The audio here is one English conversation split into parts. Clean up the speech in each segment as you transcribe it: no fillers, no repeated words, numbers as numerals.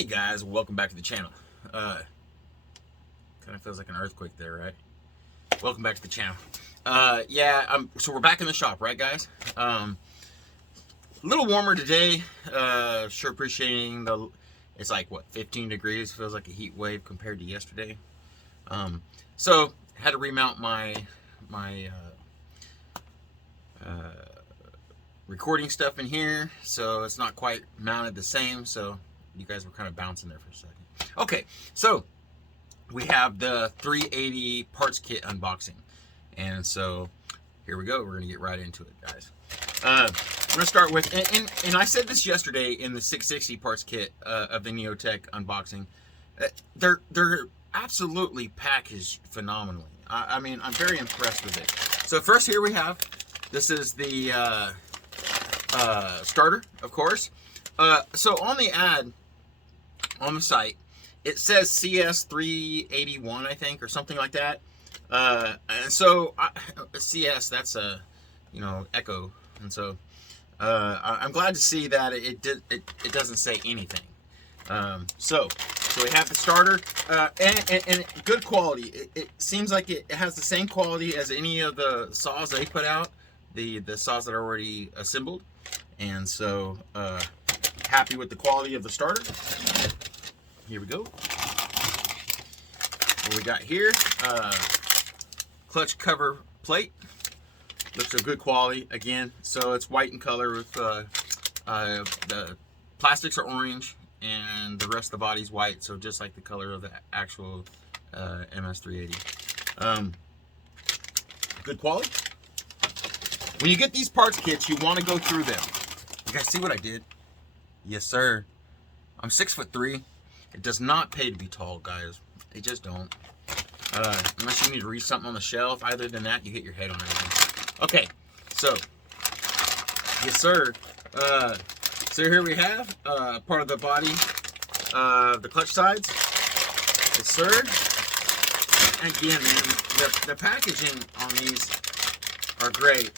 Hey guys, welcome back to the channel. Kind of feels like an earthquake there, right? Welcome back to the channel. So we're back in the shop, right guys? A little warmer today. Sure appreciating it's like what, 15 degrees, feels like a heat wave compared to yesterday. So had to remount my recording stuff in here, so it's not quite mounted the same, so you guys were kind of bouncing there for a second. Okay, so we have the 380 parts kit unboxing, and so here we go. We're gonna get right into it, guys. I'm gonna start with, and I said this yesterday in the 660 parts kit of the Neo-tec unboxing. They're absolutely packaged phenomenally. I mean, I'm very impressed with it. So first, here we have, this is the starter, of course. So on the ad, on the site, it says CS381, I think, or something like that. And so CS, that's a, Echo. And so I'm glad to see that it doesn't say anything. So we have the starter, and good quality. It seems like it has the same quality as any of the saws they put out, the saws that are already assembled. And so happy with the quality of the starter. Here we go. What we got here, clutch cover plate. Looks of good quality again. So it's white in color with the plastics are orange and the rest of the body's white. So just like the color of the actual ms380. Good quality. When you get these parts kits, you want to go through them. You guys see what I did? Yes, sir. I'm 6'3". It does not pay to be tall, guys. They just don't. Unless you need to read something on the shelf. Other than that, you hit your head on everything. Okay, so yes, sir. So here we have part of the body, the clutch sides. Yes, sir. Again, man, the packaging on these are great.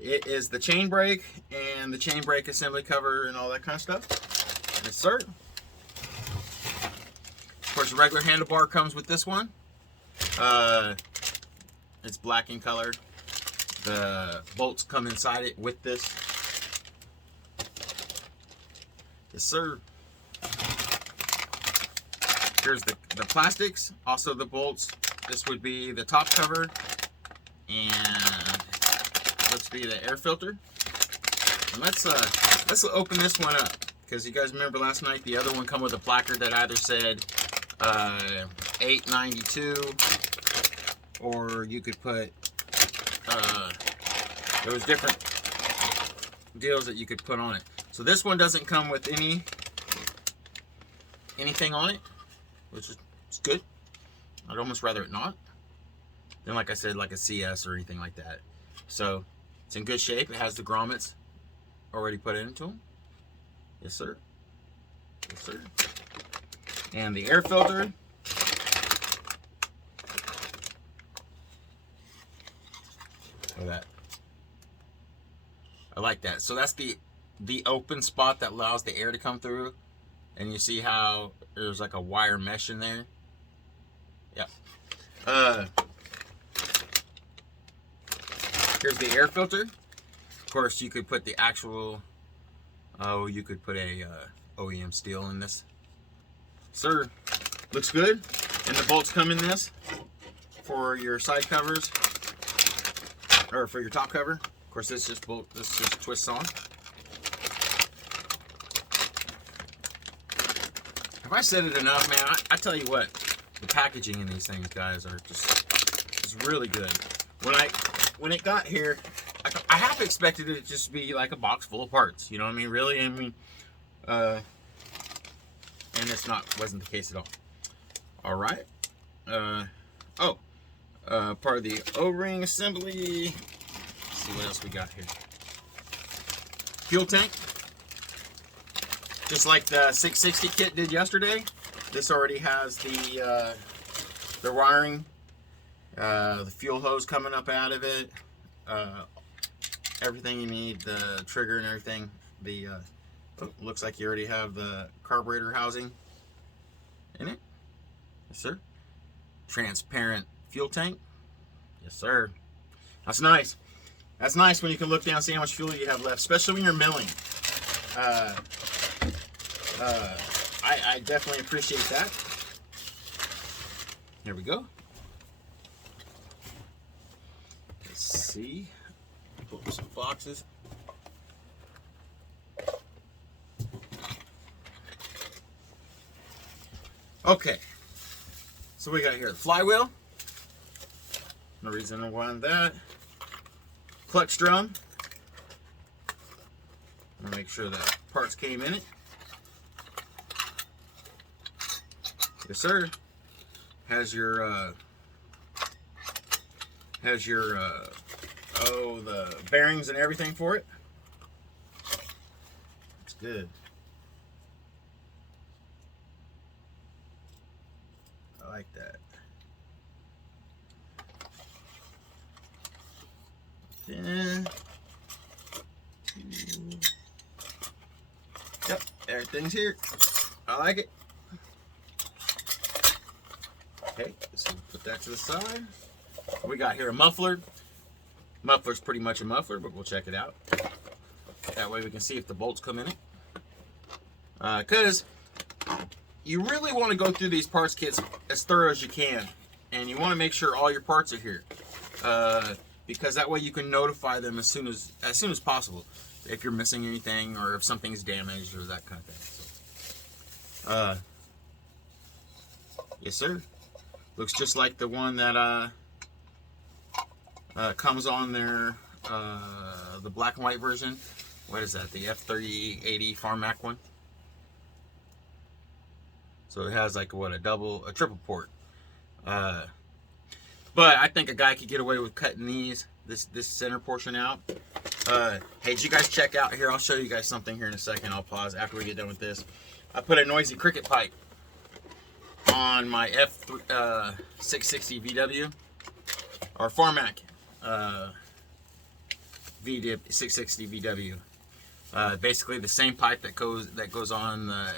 It is the chain brake and the chain brake assembly cover and all that kind of stuff. Yes, sir. Of course, the regular handlebar comes with this one. It's black in color. The bolts come inside it with this. Yes, sir. Here's the plastics, also the bolts. This would be the top cover, and let's be the air filter. And let's open this one up, because you guys remember last night the other one come with a placard that either said 892, or you could put there was different deals that you could put on it. So this one doesn't come with anything on it, which is good. I'd almost rather it not than, like I said, like a CS or anything like that. So it's in good shape. It has the grommets already put into them. Yes, sir. Yes, sir. And the air filter. Look at that. I like that. So that's the open spot that allows the air to come through. And you see how there's like a wire mesh in there. Yep. Here's the air filter. Of course, you could put the actual, you could put a OEM stihl in this. Sir, looks good. And the bolts come in this for your side covers, or for your top cover. Of course, this just twists on. Have I said it enough, man? I tell you what, the packaging in these things, guys, are just really good. When it got here, I half expected it to just be like a box full of parts. You know what I mean? Really, I mean, and wasn't the case at all. All right. Part of the O-ring assembly. Let's see what else we got here. Fuel tank. Just like the 660 kit did yesterday, this already has the wiring, the fuel hose coming up out of it, everything you need, the trigger and everything, the Oh, looks like you already have the carburetor housing in it. Yes, sir. Transparent fuel tank. Yes, sir. That's nice. That's nice when you can look down and see how much fuel you have left, especially when you're milling. I definitely appreciate that. There we go. Let's see. Pull up some boxes. Okay. So we got here the flywheel. No reason to want that. Clutch drum. I'll make sure that parts came in it. Yes, sir. Has your the bearings and everything for it. It's good. I like that. Then, yep, everything's here. I like it. Okay, so put that to the side. We got here a muffler. Muffler's pretty much a muffler, but we'll check it out. That way we can see if the bolts come in it. Because you really want to go through these parts kits as thorough as you can. And you want to make sure all your parts are here. Because that way you can notify them as soon as possible if you're missing anything or if something's damaged or that kind of thing. So, yes, sir. Looks just like the one that comes on there, the black and white version. What is that? The F3080 Farm Mac one. So it has like what, a triple port. But I think a guy could get away with cutting this center portion out. Hey, did you guys check out here? I'll show you guys something here in a second. I'll pause after we get done with this. I put a noisy cricket pipe on my F660 VW or Farm Mac 660 VW. Basically the same pipe that goes on the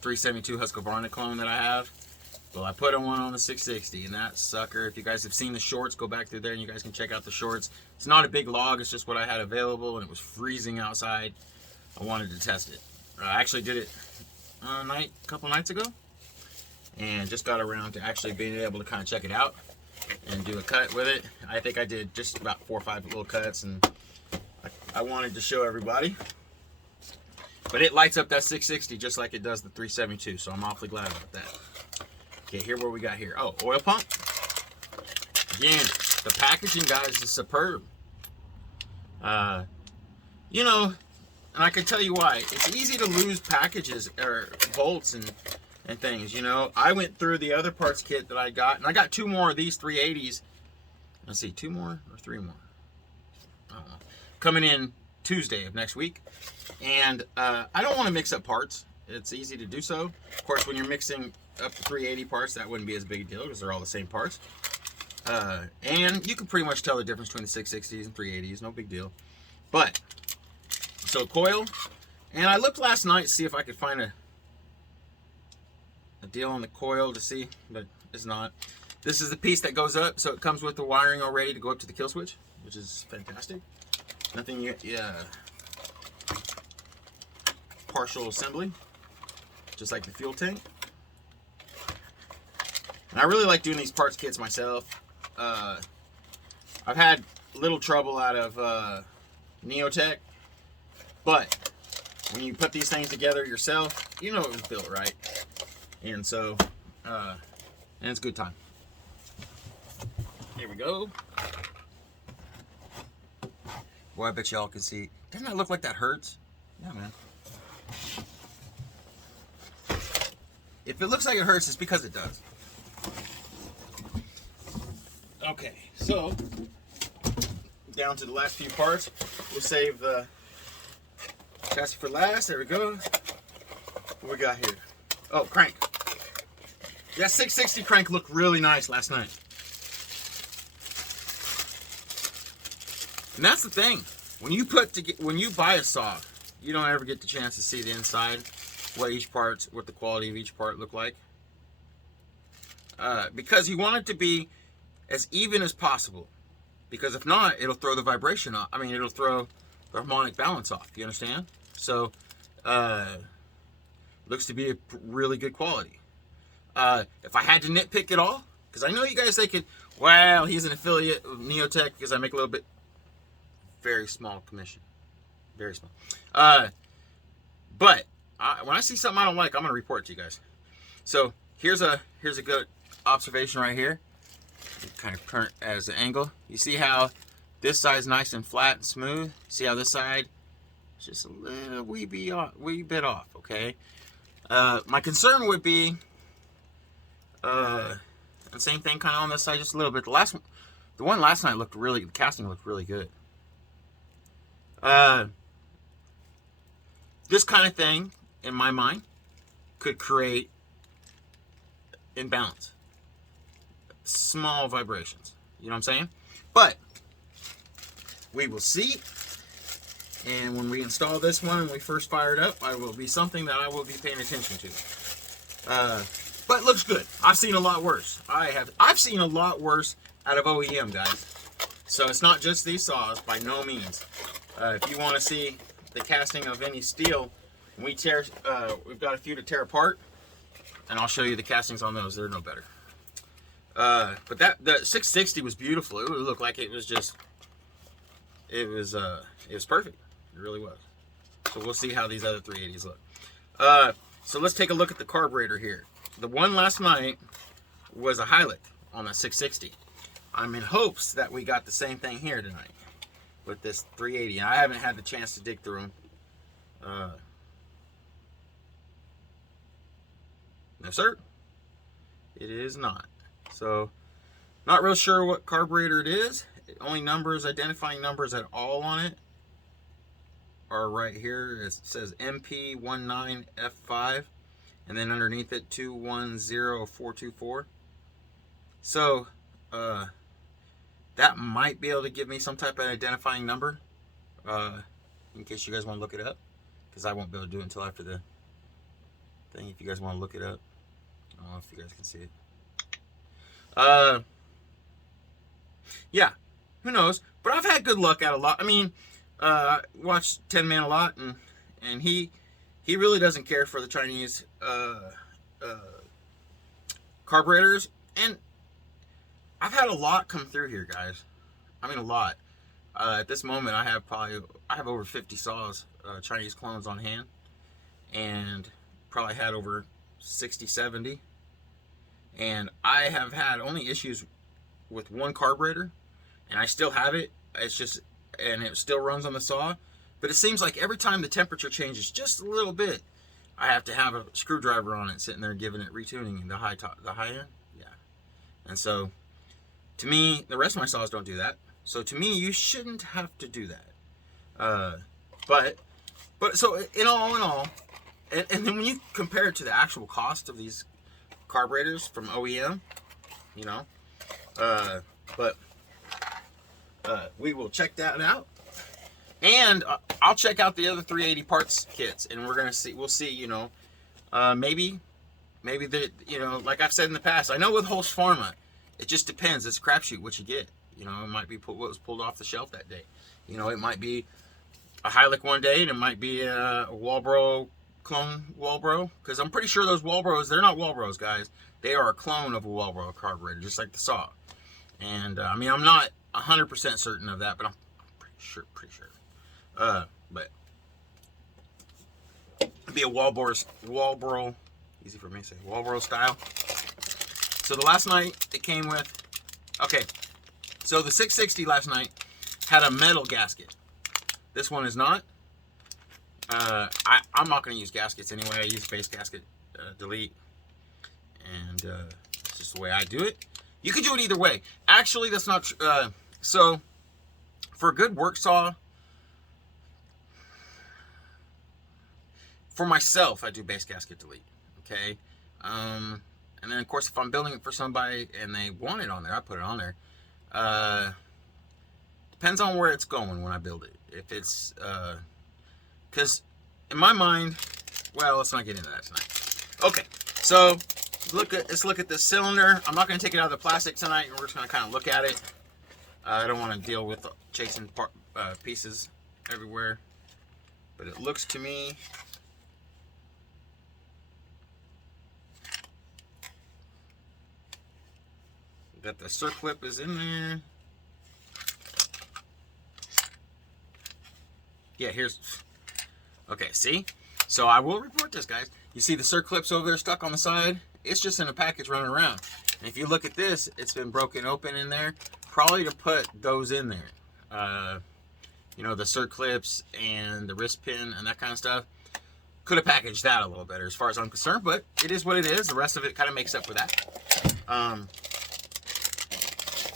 372 Husqvarna clone that I have. Well, I put one on the 660, and that sucker, if you guys have seen the shorts, go back through there and you guys can check out the shorts. It's not a big log, it's just what I had available, and it was freezing outside. I wanted to test it. I actually did it a couple nights ago, and just got around to actually being able to kind of check it out and do a cut with it. I think I did just about 4 or 5 little cuts, and I wanted to show everybody. But it lights up that 660 just like it does the 372, so I'm awfully glad about that. Okay, here what we got here. Oh, oil pump. Again, the packaging, guys, is superb. You know, and I can tell you why. It's easy to lose packages or bolts and things, you know. I went through the other parts kit that I got, and I got 2 more of these 380s. Let's see, 2 more or 3 more? I don't know. Coming in Tuesday of next week. And I don't want to mix up parts. It's easy to do so. Of course, when you're mixing up to 380 parts, that wouldn't be as big a deal because they're all the same parts. And you can pretty much tell the difference between the 660s and 380s, no big deal. But, so coil, and I looked last night to see if I could find a deal on the coil to see, but it's not. This is the piece that goes up, so it comes with the wiring already to go up to the kill switch, which is fantastic. Nothing yet, partial assembly, just like the fuel tank. And I really like doing these parts kits myself. I've had little trouble out of Neo-tec, but when you put these things together yourself, you know it was built right. And so, and it's a good time. Here we go. Boy, I bet y'all can see. Doesn't that look like that hurts? Yeah, man. If it looks like it hurts, it's because it does. Okay, so down to the last few parts. We'll save the chassis for last. There we go. What we got here? Oh, crank. That 660 crank looked really nice last night. And that's the thing. When you buy a saw, you don't ever get the chance to see the inside, what the quality of each part look like. Because you want it to be as even as possible. Because if not, it'll throw the vibration off. I mean, it'll throw the harmonic balance off. You understand? So, looks to be a really good quality. If I had to nitpick it all, because I know you guys thinking, well, he's an affiliate of Neo-tec because I make a little bit, very small commission. Very small. But when I see something I don't like, I'm going to report it to you guys. So here's a good observation right here. Kind of turn it as an angle. You see how this side's nice and flat and smooth? See how this side is just a little wee bit off, okay? My concern would be, the same thing kind of on this side, just a little bit. The one last night the casting looked really good. This kind of thing, in my mind, could create imbalance. Small vibrations. You know what I'm saying? But we will see. And when we install this one and we first fire it up, it will be something that I will be paying attention to. But it looks good. I've seen a lot worse. I've seen a lot worse out of OEM, guys. So it's not just these saws, by no means. If you want to see the casting of any steel, we've got a few to tear apart, and I'll show you the castings on those. They're no better. But the 660 was beautiful. It looked like it was perfect. It really was. So we'll see how these other 380s look. So let's take a look at the carburetor here. The one last night was a Heilig on a 660. I'm in hopes that we got the same thing here tonight with this 380. I haven't had the chance to dig through them. No, sir. It is not. So, not real sure what carburetor it is. Only identifying numbers at all on it are right here. It says MP19F5, and then underneath it 210424. So, that might be able to give me some type of identifying number, in case you guys want to look it up, because I won't be able to do it until after the thing. If you guys want to look it up, I don't know if you guys can see it. Yeah, who knows? But I've had good luck at a lot. I mean, watched 10 Man a lot, and he really doesn't care for the Chinese carburetors. And I've had a lot come through here, guys. I mean, a lot. At this moment, I have over 50 saws, Chinese clones on hand, and probably had over 60, 70. And I have had only issues with one carburetor, and I still have it. And it still runs on the saw. But it seems like every time the temperature changes just a little bit, I have to have a screwdriver on it, sitting there giving it retuning the high end. Yeah. And so, to me, the rest of my saws don't do that. So to me, you shouldn't have to do that. But so in all, and then when you compare it to the actual cost of these carburetors from OEM, you know, we will check that out, and I'll check out the other 380 parts kits, and we'll see, you know, maybe you know, like I've said in the past, I know with Holst Pharma, it just depends. It's a crapshoot what you get. You know, it might be what was pulled off the shelf that day. You know, it might be a Heilig one day, and it might be a Walbro clone Walbro, because I'm pretty sure those Walbros, they're not Walbros, guys. They are a clone of a Walbro carburetor, just like the saw. And I mean, I'm not 100% certain of that, but I'm pretty sure. But it'd be a Walbro, easy for me to say, Walbro style. So the last night it came with, okay, so the 660 last night had a metal gasket. This one is not. I'm not going to use gaskets anyway. I use base gasket delete, and it's just the way I do it. You can do it either way. Actually, that's not so for a good work saw, for myself, I do base gasket delete. Okay, and then of course if I'm building it for somebody and they want it on there, I put it on there. Depends on where it's going when I build it. If it's because in my mind, well, let's not get into that tonight. Okay, so let's look at this cylinder. I'm not going to take it out of the plastic tonight. We're just going to kind of look at it. I don't want to deal with chasing pieces everywhere, but it looks to me that the circlip is in there. Yeah, here's, okay, see? So I will report this, guys. You see the circlips over there stuck on the side? It's just in a package running around. And if you look at this, it's been broken open in there, probably to put those in there. You know, the circlips and the wrist pin and that kind of stuff. Could have packaged that a little better as far as I'm concerned, but it is what it is. The rest of it kind of makes up for that.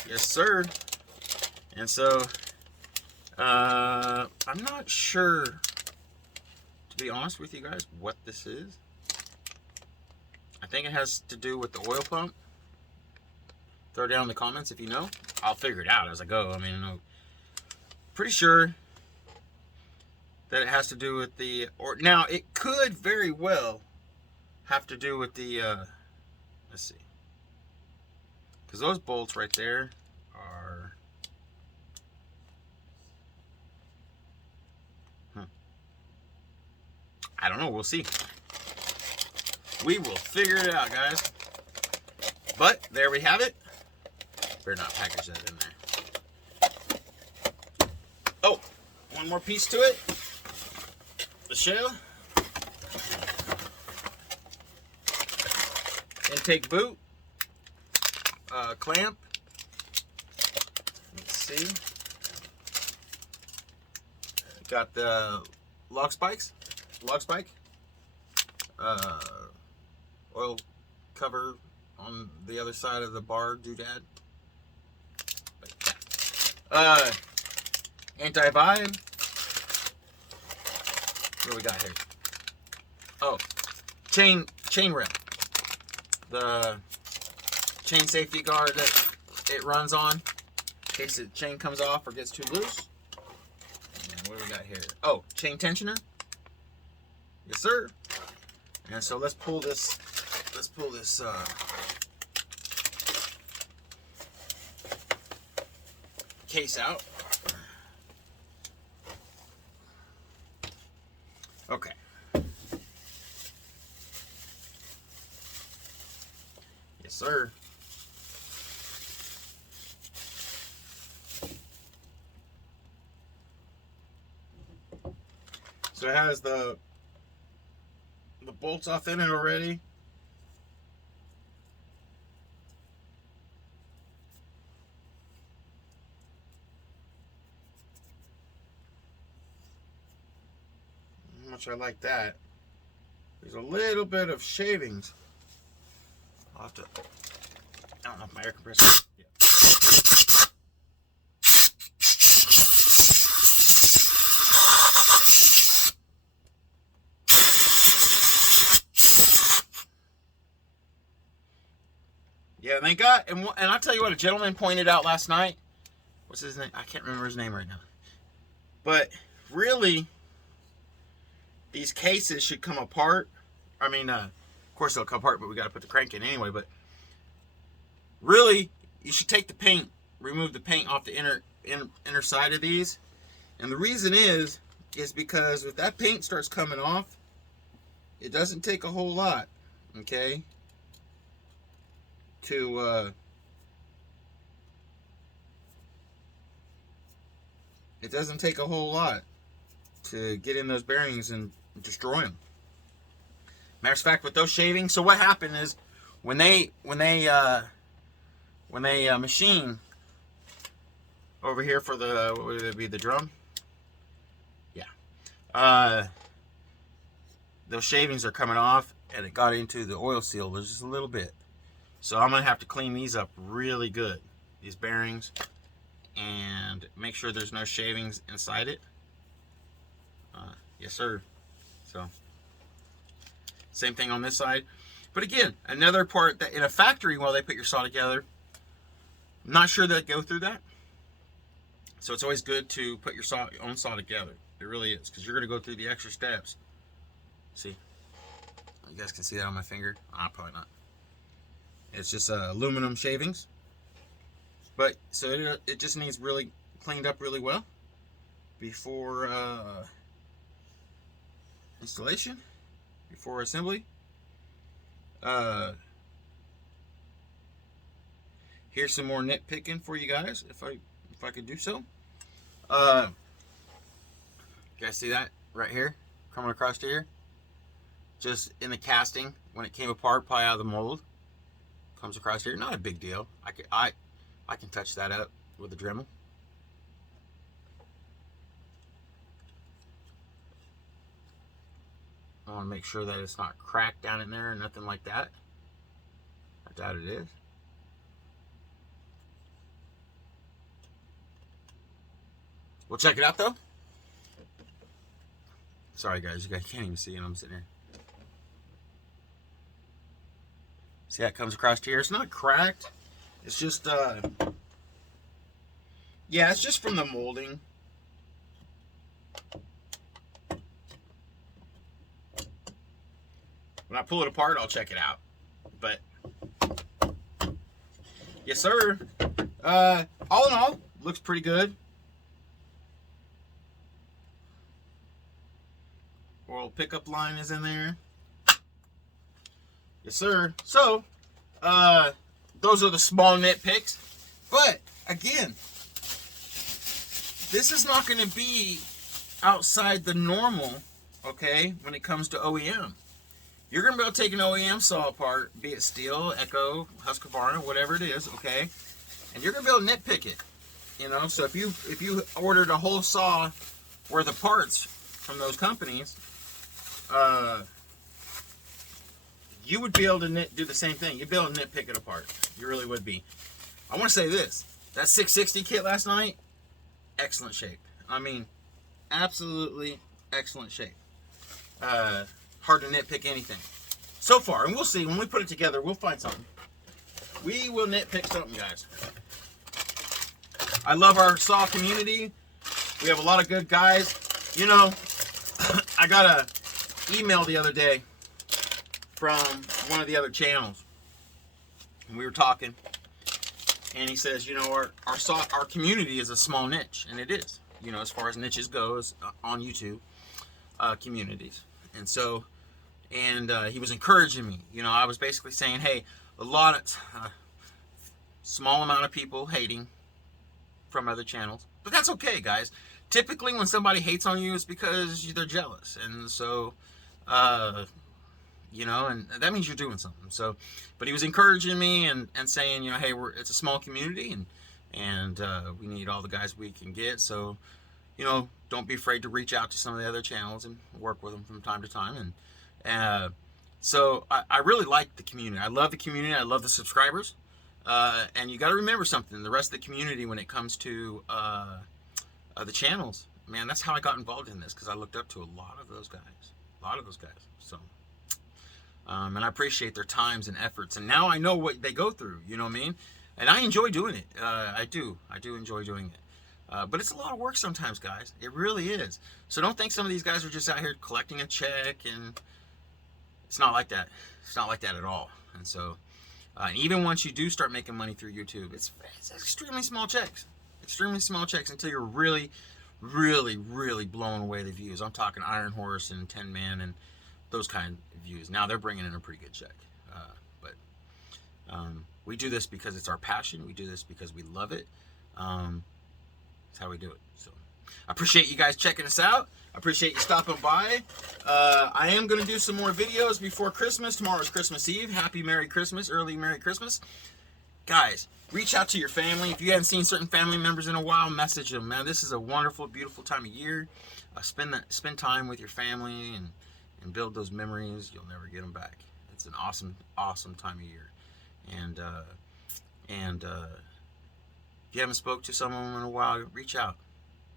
Yes, sir. And so, I'm not sure, to be honest with you guys, what this is. I think it has to do with the oil pump. Throw it down in the comments if you know. I'll figure it out as I go. I mean, I'm pretty sure that it has to do with the, or now it could very well have to do with the, let's see. Because those bolts right there are, I don't know, we'll see. We will figure it out, guys. But there we have it. Better not package that in there. Oh, one more piece to it. The shell. Intake boot. Clamp. Let's see. Got the log spike. Oil cover on the other side of the bar doodad. Anti-vibe. What do we got here? Oh, chain rail. The chain safety guard that it runs on in case the chain comes off or gets too loose. And what do we got here? Oh, chain tensioner. Yes, sir. And so let's pull this case out. Okay. Yes, sir. So it has the bolts off in it already. How much I like that. There's a little bit of shavings. I'll have to, I don't know if my air compressor. Yeah. Yeah, and they got, and I'll tell you what, a gentleman pointed out last night. What's his name? I can't remember his name right now. But really, these cases should come apart. I mean, of course they'll come apart, but we got to put the crank in anyway. But really, you should take the paint, remove the paint off the inner side of these. And the reason is because if that paint starts coming off, it doesn't take a whole lot, okay? It doesn't take a whole lot to get in those bearings and destroy them. Matter of fact, with those shavings, so what happened is when they machine over here for the, what would it be, the drum? Yeah. Those shavings are coming off and it got into the oil seal. There's just a little bit. So I'm going to have to clean these up really good, these bearings, and make sure there's no shavings inside it. Yes, sir. So, same thing on this side. But again, another part that in a factory while they put your saw together, I'm not sure they'd go through that. So it's always good to put your own saw together. It really is, because you're going to go through the extra steps See? You guys can see that on my finger? Probably not. It's just aluminum shavings. But, so it just needs really cleaned up really well before installation, before assembly. Here's some more nitpicking for you guys, if I could do so. You guys see that right here, coming across to here? Just in the casting, when it came apart, probably out of the mold, comes across here. Not a big deal. I can touch that up with a Dremel. I want to make sure that it's not cracked down in there or nothing like that. I doubt it is. We'll check it out though. Sorry guys, you guys can't even see it. I'm sitting here. See how it comes across here? It's not cracked. It's just, yeah, it's just from the molding. When I pull it apart, I'll check it out. But, yes sir. All in all, looks pretty good. Oil pickup line is in there. Yes, sir. So, those are the small nitpicks. But, again, this is not going to be outside the normal, okay, when it comes to OEM. You're going to be able to take an OEM saw apart, be it Stihl, Echo, Husqvarna, whatever it is, okay, and you're going to be able to nitpick it, you know. So if you ordered a whole saw worth of parts from those companies, you would be able to do the same thing. You'd be able to nitpick it apart. You really would be. I want to say this. That 660 kit last night, excellent shape. I mean, absolutely excellent shape. Hard to nitpick anything. So far, and we'll see. When we put it together, we'll find something. We will nitpick something, guys. I love our saw community. We have a lot of good guys. You know, I got a email the other day from one of the other channels, and we were talking, and he says, you know, our community is a small niche, and it is, you know, as far as niches goes on YouTube, communities. And so, and he was encouraging me. You know, I was basically saying, hey, a lot of small amount of people hating from other channels, but that's okay, guys. Typically when somebody hates on you, it's because they're jealous. And so, you know, and that means you're doing something. So, but he was encouraging me and saying, you know, hey, it's a small community, and we need all the guys we can get. So, you know, don't be afraid to reach out to some of the other channels and work with them from time to time. And so I really like the community. I love the community. I love the subscribers. And you got to remember something. The rest of the community, when it comes to the channels, man, that's how I got involved in this, because I looked up to a lot of those guys. So, and I appreciate their times and efforts. And now I know what they go through, you know what I mean? And I enjoy doing it. I do enjoy doing it. But it's a lot of work sometimes, guys. It really is. So don't think some of these guys are just out here collecting a check, and it's not like that. It's not like that at all. And so, and even once you do start making money through YouTube, it's extremely small checks. Extremely small checks until you're really, really, really blowing away the views. I'm talking Iron Horse and 10 Man and those kind of views. Now they're bringing in a pretty good check. But we do this because it's our passion. We do this because we love it. That's how we do it. So I appreciate you guys checking us out. I appreciate you stopping by. I am going to do some more videos before Christmas. Tomorrow's Christmas Eve. Happy Merry Christmas. Early Merry Christmas. Guys, reach out to your family. If you haven't seen certain family members in a while, message them. Man, this is a wonderful, beautiful time of year. Spend time with your family and build those memories. You'll never get them back. It's an awesome, awesome time of year. And if you haven't spoke to someone in a while, reach out.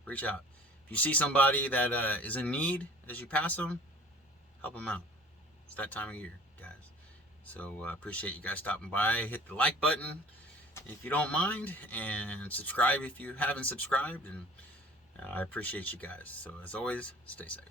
Reach out. If you see somebody that is in need as you pass them, help them out. It's that time of year, guys. So appreciate you guys stopping by. Hit the like button if you don't mind, and subscribe if you haven't subscribed. And I appreciate you guys. So as always, stay safe.